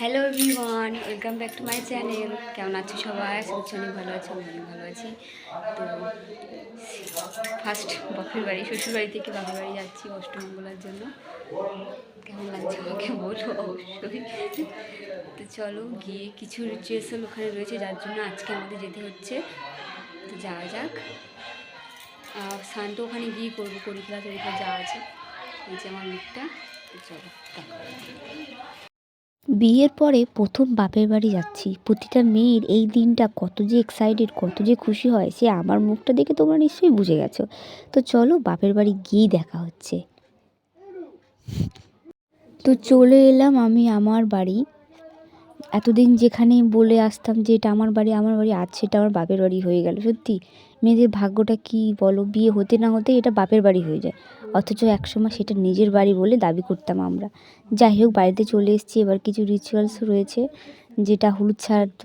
Hello everyone, welcome back to my channel. কেমন আছো সবাই? সবচেয়ে অনেক ভালো আছি, আমি অনেক ভালো আছি। তো ফার্স্ট বাপের বাড়ি, শ্বশুর বাড়ি থেকে বাপের বাড়ি যাচ্ছি অষ্টমঙ্গলার জন্য। কেমন লাগছে আমাকে বলো অবশ্যই। তো চলো গিয়ে কিছু রিচুয়ালস ওখানে রয়েছে, যার জন্য আজকে আমাদের যেতে হচ্ছে। তো যাওয়া যাক। স্নান তো ওখানে গিয়ে করবো, করিকুলা টরিকুলা যা আছে। এই যে আমার মুখটা। তো চলো দেখো। বিয়ের পরে প্রথম বাপের বাড়ি যাচ্ছি। প্রতিটা মেয়ের এই দিনটা কত যে এক্সাইটেড, কত যে খুশি হয়, সে আমার মুখটা দেখে তোমরা নিশ্চয়ই বুঝে গেছো। তো চলো বাপের বাড়ি গিয়েই দেখা হচ্ছে। তো চলে এলাম আমি আমার বাড়ি। এতদিন যেখানে বলে আসতাম যে এটা আমার বাড়ি আমার বাড়ি, আজ সেটা আমার বাপের বাড়ি হয়ে গেল। সত্যি মেয়েদের ভাগ্যটা কি বলো, বিয়ে হতে না হতে এটা বাপের বাড়ি হয়ে যায়, অথচ একসময় সেটা নিজের বাড়ি বলে দাবি করতাম আমরা। যাই হোক, বাড়িতে চলে এসেছি। এবার কিছু রিচুয়ালস রয়েছে, যেটা হলুদ শ্রাদ্ধ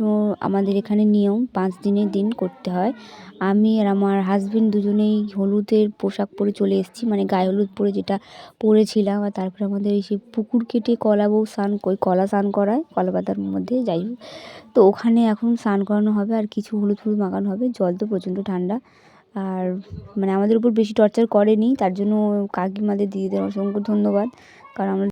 আমাদের এখানে নিয়ম, 5 দিনের দিন করতে হয়। আমি আর আমার হাজবেন্ড দুজনেই হলুদের পোশাক পরে চলে এসেছি, মানে গায়ে হলুদ পরে যেটা পরেছিলাম। আর তারপরে আমাদের এই সেই পুকুর কেটে কলা বউ স্নান, কলা স্নান করায় কলা পাতার মধ্যে, যাই হোক। তো ওখানে এখন স্নান করানো হবে আর কিছু হলুদ হলুদ মাখানো হবে। জল তো প্রচণ্ড ঠান্ডা, আর মানে আমাদের উপর বেশি টর্চার করেনি, তার জন্য কাকিমাদের দিদিদের অসংখ্য ধন্যবাদ। কারণ আমরা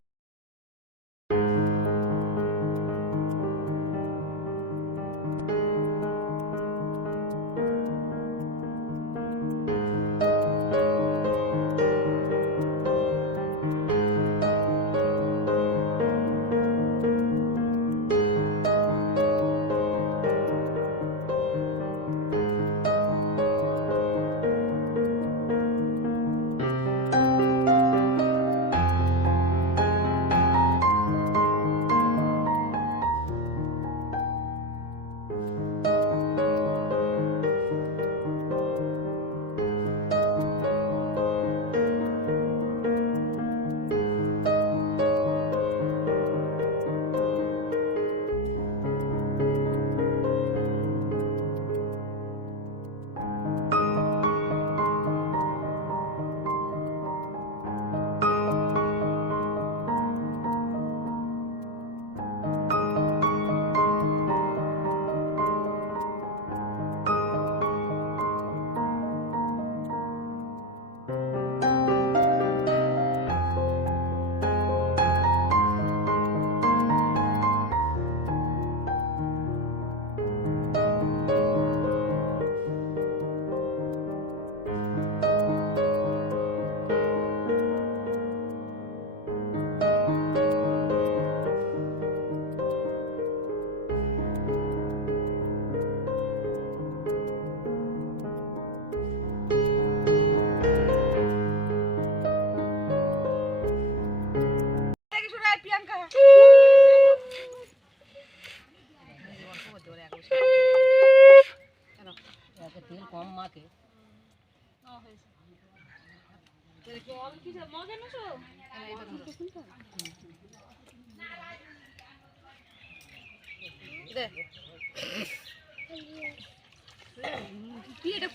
তেল কম মাকে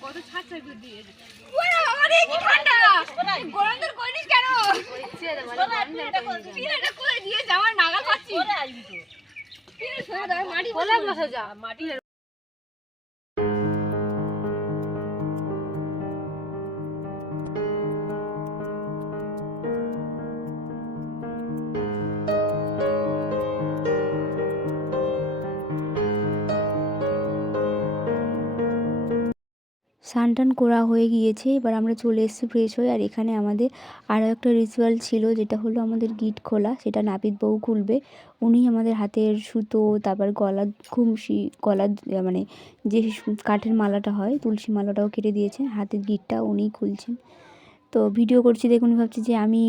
কত ছাড় করে দিয়ে মাটি। স্নান টান করা হয়ে গিয়েছে, এবার আমরা চলে এসেছি ফ্রেশ হয়ে। আর এখানে আমাদের আরও একটা রিচুয়াল ছিল, যেটা হলো আমাদের গিট খোলা। সেটা নাপিত বউ খুলবে। উনি আমাদের হাতের সুতো, তারপর গলার খুমসি, গলার মানে যে কাঠের মালাটা হয়, তুলসী মালাটাও কেটে দিয়েছেন। হাতের গিটটা উনিই খুলছেন। তো ভিডিও করছি দেখুন, ভাবছি যে আমি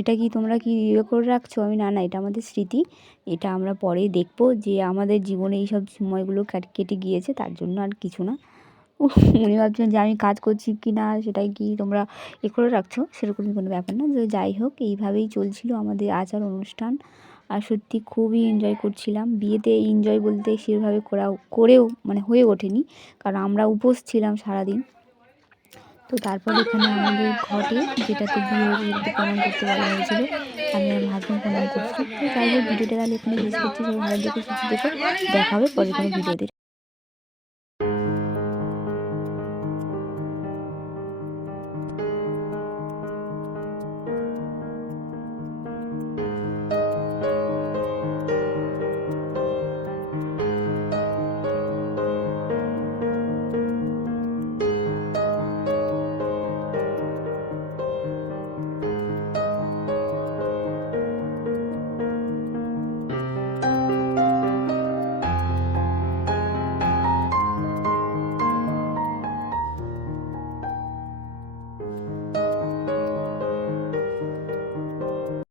এটা কি তোমরা কি ইয়ে করে রাখছো? আমি না, এটা আমাদের স্মৃতি। এটা আমরা পরে দেখবো যে আমাদের জীবনে এইসব সময়গুলো কেটে গিয়েছে, তার জন্য আর কিছু না। উনি ভাবছেন যে আমি কাজ করছি কি না, সেটাই কি তোমরা এ করে রাখছো, সেরকমই কোনো ব্যাপার না। যে যাই হোক, এইভাবেই চলছিল আমাদের আচার অনুষ্ঠান। আর সত্যি খুবই এনজয় করছিলাম। বিয়েতে এনজয় বলতে সেভাবে করেও মানে হয়ে ওঠেনি, কারণ আমরা উপোস ছিলাম সারাদিন। তো তো তারপরে এখানে আমাদের ঘটে যেটাতে বিয়ে হয়েছিল প্রমাণ করতে বলা হয়েছিল, আমি আমার হাজব্যান্ড প্রমাণ করছি। তো যাই হোক ভিডিওটা তাহলে এখানে শেষ করছি, সবাই ভালো দেখো সুস্থ দেখো, দেখা হবে পরে কোনো ভিডিওতে।